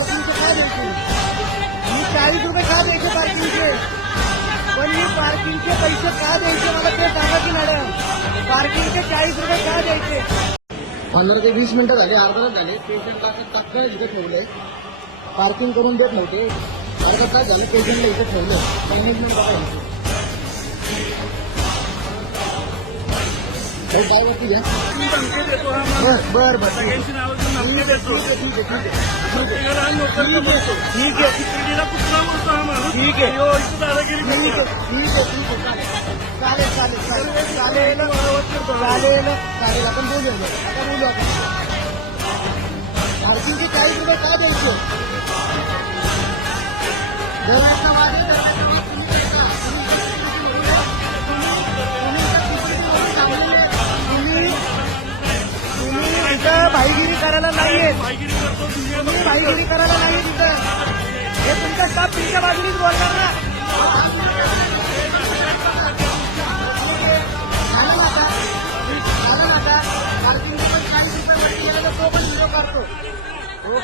पार्किंगचे का द्यायचे? मी 40 रुपये का द्यायचे पार्किंगचे? पण मी पार्किंगचे पैसे का द्यायचे मला ते सांगा की मॅडम. पार्किंगचे 40 रुपये का द्यायचे? 15 ते 20 मिनिटं झाले, अर्धा तास झाले. पेशंटला तात्काळ इथे ठेवले, पार्किंग करून देत नव्हते. अर्धा तास झालं पेशंटला इथे ठेवलं. मॅनेजमेंट बघा काय वरती घ्या. बर बर ठीक आहे ठीक आहे ठीक आहे ठीक आहे ठीक आहे चालेल चालेल चालेल चालेल चालेल चालेल आपण बोलूया आता बोलू आपण. पार्किंगचे 40 रुपये का द्यायचे? दराच्या मागे भाईगिरी करायला नाहीये. तुम्ही भाईगिरी करायला नाही तिथं. हे तुमचा स्टाफ तुमच्या बाजूनीच बोलणार ना.